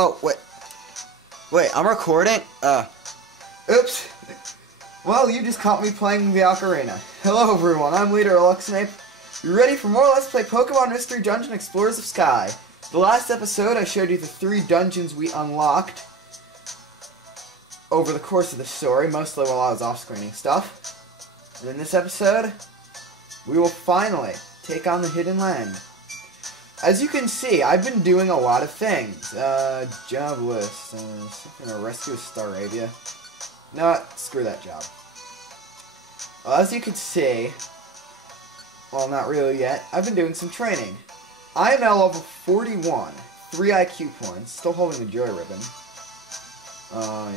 Oh, wait. Wait, I'm recording? Oops. Well, you just caught me playing the ocarina. Hello, everyone. I'm Leader Luxnape. You ready for more Let's Play Pokemon Mystery Dungeon Explorers of Sky? The last episode, I showed you the 3 dungeons we unlocked over the course of the story, mostly while I was off-screening stuff. And in this episode, we will finally take on the Hidden Land. As you can see, I've been doing a lot of things. Job list. Something to rescue Staravia. No, screw that job. Well, as you can see, well, not really yet, I've been doing some training. I am now level 41, 3 IQ points, still holding the Joy Ribbon. Yeah.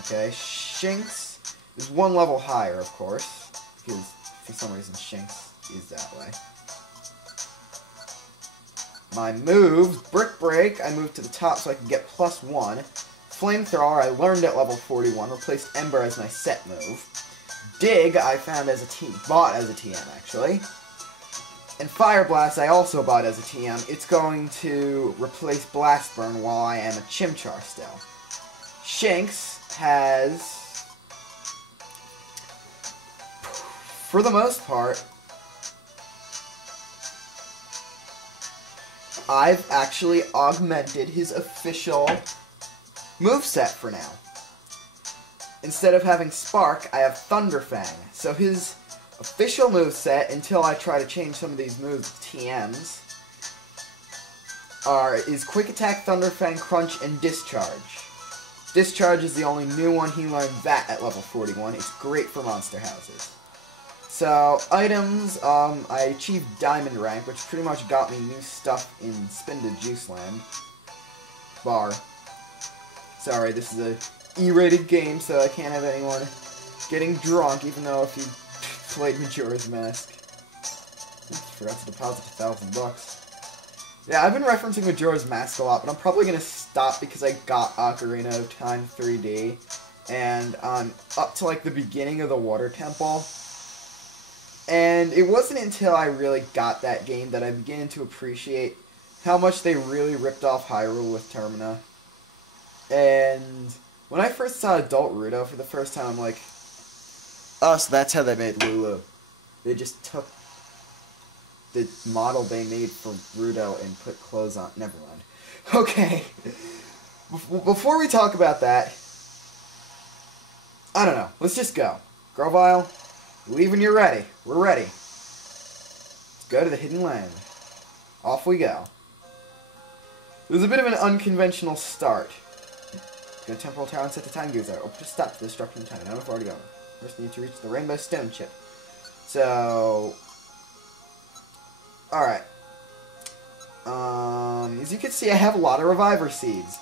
Okay, Shinx is 1 level higher, of course, because for some reason Shinx is that way. My moves, Brick Break, I moved to the top so I could get +1. Flamethrower, I learned at level 41, replaced Ember as my set move. Dig, I found as a bought as a TM, actually. And Fire Blast, I also bought as a TM. It's going to replace Blast Burn while I am a Chimchar still. Shinx has, for the most part, I've actually augmented his official moveset for now. Instead of having Spark, I have Thunderfang. So his official moveset, until I try to change some of these moves to TMs, is Quick Attack, Thunderfang, Crunch, and Discharge. Discharge is the only new one. He learned that at level 41. It's great for monster houses. So, items, I achieved Diamond Rank, which pretty much got me new stuff in Spinded Juice Land. Sorry, this is a E-rated game, so I can't have anyone getting drunk, even though if you played Majora's Mask. Forgot to deposit $1,000. Yeah, I've been referencing Majora's Mask a lot, but I'm probably going to stop because I got Ocarina of Time 3D, and I'm up to, like, the beginning of the Water Temple. And it wasn't until I really got that game that I began to appreciate how much they really ripped off Hyrule with Termina. And when I first saw Adult Rudo for the first time, I'm like, oh, so that's how they made Lulu. They just took the model they made for Rudo and put clothes on. Never mind. Okay. Before we talk about that, I don't know. Let's just go. Grovyle, leave when you're ready. We're ready. Let's go to the Hidden Land. Off we go. It was a bit of an unconventional start. Go to Temporal Tower and set the time gears out. Or put a stop to the destruction time. I don't know if we're already going. First need to reach the Rainbow Stone Chip. So, alright. As you can see, I have a lot of Reviver Seeds.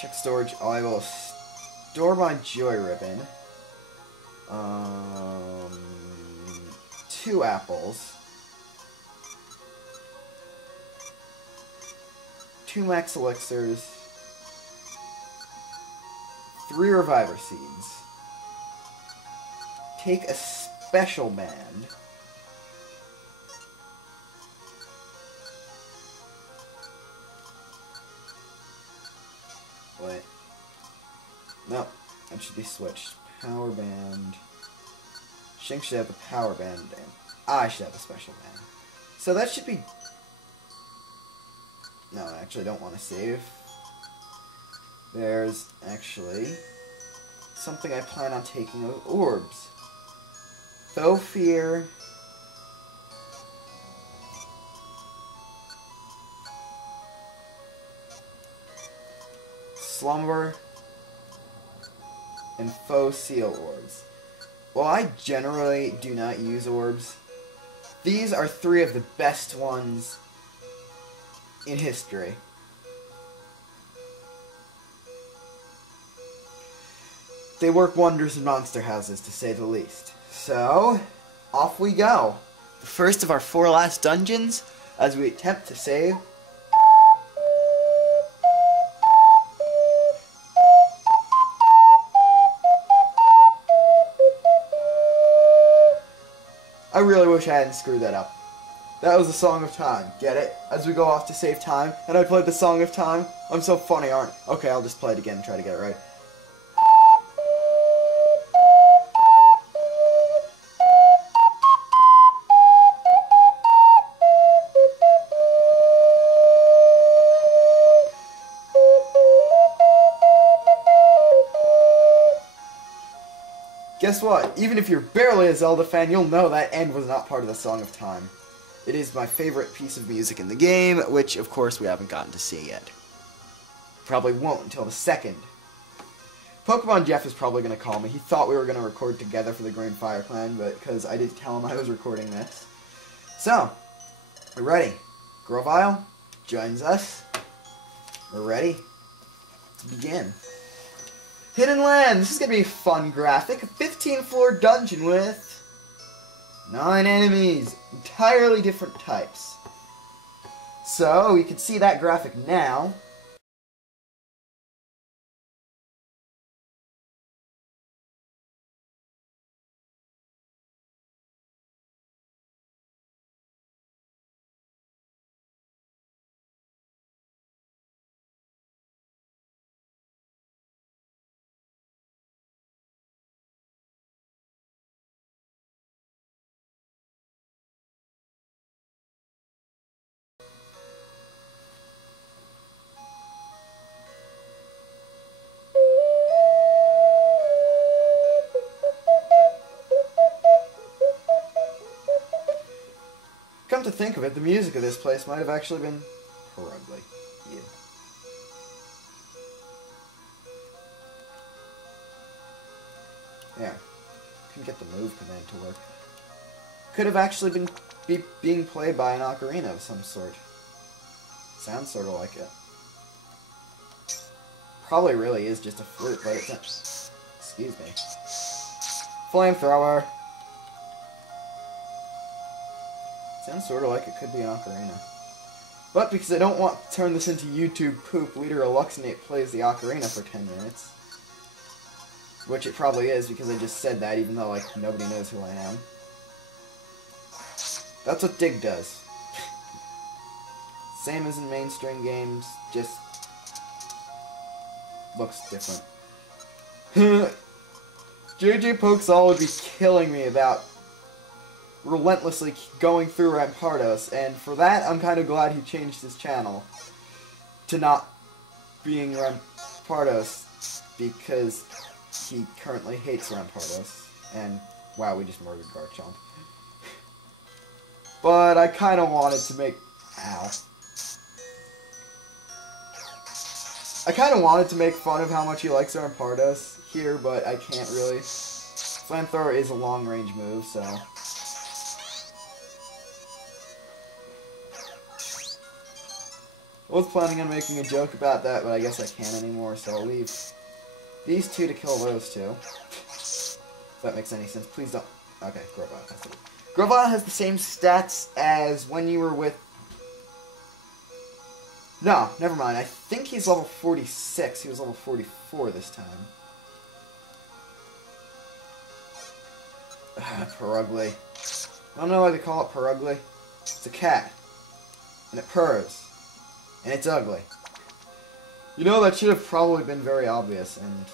Check storage. Oh, I will store my Joy Ribbon. 2 apples. 2 Max Elixirs. 3 Reviver Seeds. Take a Special Band. Wait. No, that should be switched. Power Band. Shinx should have the Power Band, and I should have the Special Band. So that should be... No, I actually don't want to save. There's actually something I plan on taking of orbs. Thofear. Slumber. And Faux Seal orbs. While I generally do not use orbs, these are 3 of the best ones in history. They work wonders in monster houses, to say the least. So, off we go. The first of our 4 last dungeons, as we attempt to save I really wish I hadn't screwed that up. That was the Song of Time. Get it? As we go off to save time, and I played the Song of Time. I'm so funny, aren't I? Okay, I'll just play it again and try to get it right. Guess what? Even if you're barely a Zelda fan, you'll know that end was not part of the Song of Time. It is my favorite piece of music in the game, which, of course, we haven't gotten to see yet. Probably won't until the second. Pokemon Jeff is probably going to call me. He thought we were going to record together for the Green Fire Clan, but because I didn't tell him I was recording this. So, we're ready. Grovyle joins us. We're ready to begin. Hidden Land. This is going to be a fun graphic. A 15-floor dungeon with 9 enemies. Entirely different types. So, we can see that graphic now. Come to think of it, the music of this place might have actually been horribly. Yeah. Couldn't get the move command to work. Could have actually been being played by an ocarina of some sort. Sounds sort of like it. Probably really is just a flute, but it's not. Excuse me. Flamethrower. Sounds sort of like it could be an ocarina. But because I don't want to turn this into YouTube poop, Leader Luxnate plays the ocarina for 10 minutes. Which it probably is, because I just said that, even though, like, nobody knows who I am. That's what Dig does. Same as in mainstream games, just looks different. JJpokesall would be killing me about relentlessly going through Rampardos, and for that, I'm kind of glad he changed his channel to not being Rampardos, because he currently hates Rampardos, and wow, we just murdered Garchomp. But I kind of wanted to make... Ow. I kind of wanted to make fun of how much he likes Rampardos here, but I can't really. Flamethrower is a long-range move, so... I was planning on making a joke about that, but I guess I can't anymore, so I'll leave these two to kill those two. If that makes any sense. Please don't... Okay, Grovyle has it. Grovyle has the same stats as when you were with... No, never mind. I think he's level 46. He was level 44 this time. Perugly. I don't know why they call it Perugly. It's a cat. And it purrs. And it's ugly. You know, that should have probably been very obvious, and...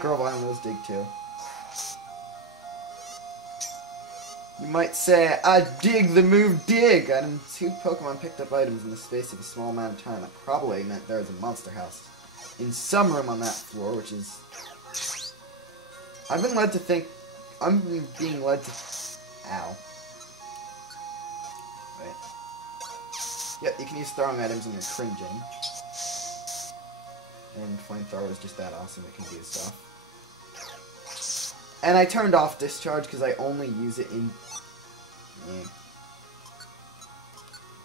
Grovyle knows Dig too. You might say, I dig the move Dig! And 2 Pokemon picked up items in the space of a small amount of time. That probably meant there was a monster house in some room on that floor, which is... I've been led to think... I'm being led to... Ow. Wait. Yep, you can use throwing items when you're cringing. And Flamethrower is just that awesome, it can do stuff. And I turned off Discharge because I only use it in...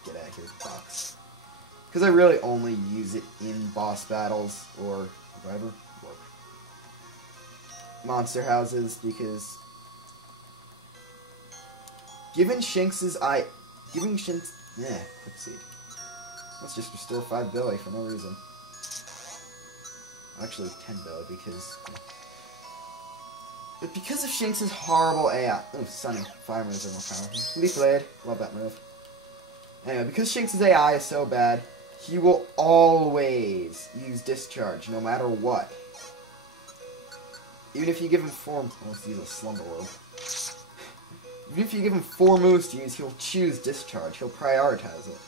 Get out of here, box. Because I really only use it in boss battles or whatever. Look. Monster houses, because... Given Shinx's Giving Shinx... Quick Seed. Let's just restore 5 Billy for no reason. Actually, 10 Billy, because... But because of Shinx's horrible AI... Ooh, Sunny. Fire moves are more powerful. Leaf Blade. Love that move. Anyway, because Shinx's AI is so bad, he will always use Discharge, no matter what. Even if you give him 4... Oh, let's use a Slumber Orb. Even if you give him 4 moves to use, he'll choose Discharge. He'll prioritize it.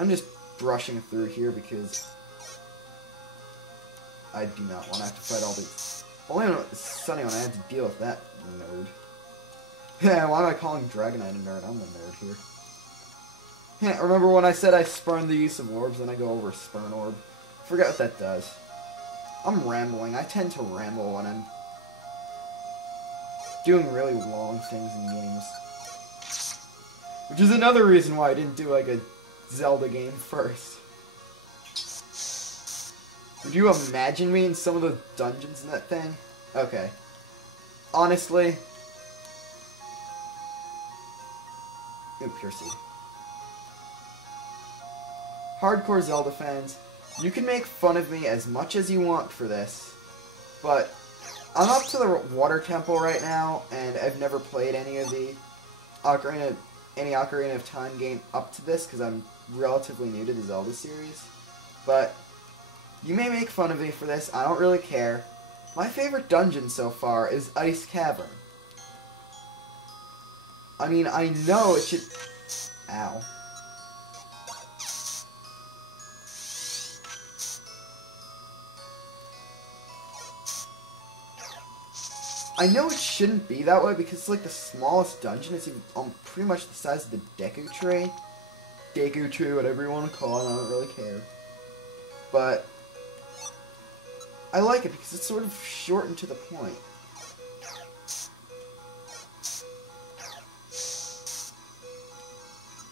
I'm just brushing through here because I do not want to have to fight all these... Only on Sunny when I had to deal with that nerd. Yeah, why am I calling Dragonite a nerd? I'm the nerd here. Yeah, remember when I said I spurned the use of orbs and I go over a Spurn Orb? Forget what that does. I'm rambling. I tend to ramble when I'm doing really long things in games. Which is another reason why I didn't do like a Zelda game first. Would you imagine me in some of the dungeons in that thing? Okay. Honestly. Ooh, Pure Seed. Hardcore Zelda fans, you can make fun of me as much as you want for this, but I'm up to the Water Temple right now, and I've never played any of the Ocarina of Time game up to this, because I'm relatively new to the Zelda series. But you may make fun of me for this, I don't really care. My favorite dungeon so far is Ice Cavern. I mean, I know it should... Ow. I know it shouldn't be that way because it's like the smallest dungeon. It's even pretty much the size of the Deku Tree. Deku Tree, whatever you want to call it, I don't really care. But I like it because it's sort of short and to the point.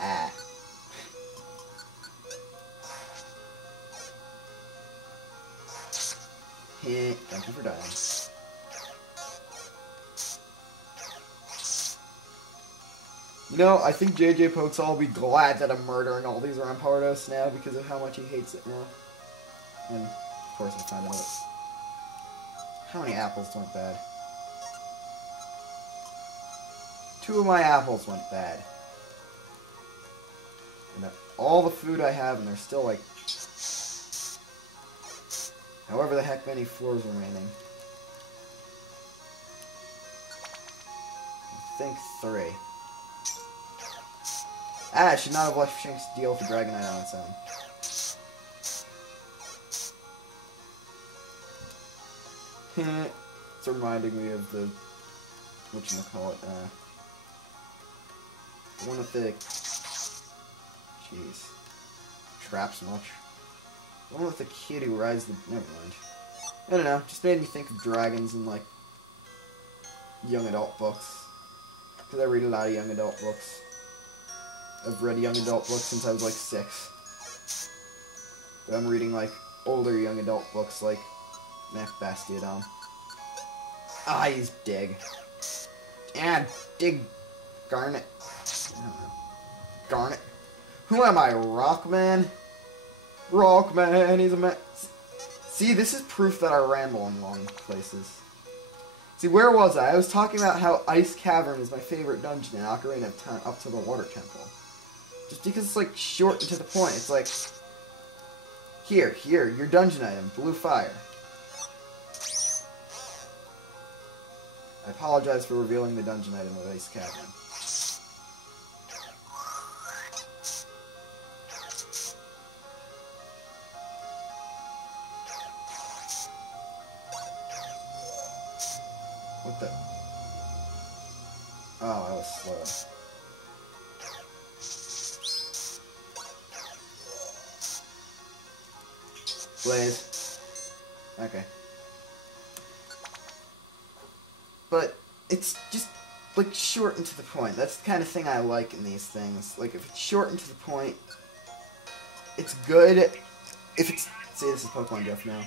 Ah. Thank you for dying. You know, I think JJpokesall will be glad that I'm murdering all these Rampardos now because of how much he hates it now. And, of course, I found out. How many apples went bad? 2 of my apples went bad. And that's all the food I have, and there's still, like, however the heck many floors remaining. I think 3. Ah, I should not have left Shinx to deal with the Dragonite on its own. It's reminding me of the... whatchamacallit, one of the... Jeez. Traps much. The one with the kid who rides the... Never mind. I don't know, just made me think of dragons in, like, young adult books. Because I read a lot of young adult books. I've read young adult books since I was like 6. But I'm reading like older young adult books like Bastiodon. Ah, he's Dig. And Dig Garnet. I don't know. Garnet. Who am I, Rockman? Rockman, he's a man. See, this is proof that I ramble in long places. See, where was I? I was talking about how Ice Cavern is my favorite dungeon in Ocarina of Time up to the Water Temple. Just because it's, like, short and to the point. It's like, here, your dungeon item, blue fire. I apologize for revealing the dungeon item of Ice Cavern. What the? Oh, that was slow. Blaze. Okay. But it's just, like, short and to the point. That's the kind of thing I like in these things. Like, if it's short and to the point, it's good. If it's... See, this is Pokemon Jeff now.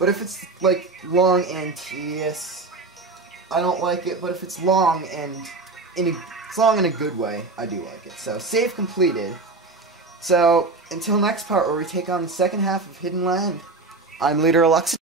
But if it's, like, long and tedious, I don't like it. But if it's long and... it's long in a good way, I do like it. So, save completed. So, until next part where we take on the second half of Hidden Land, I'm Leader Alexa.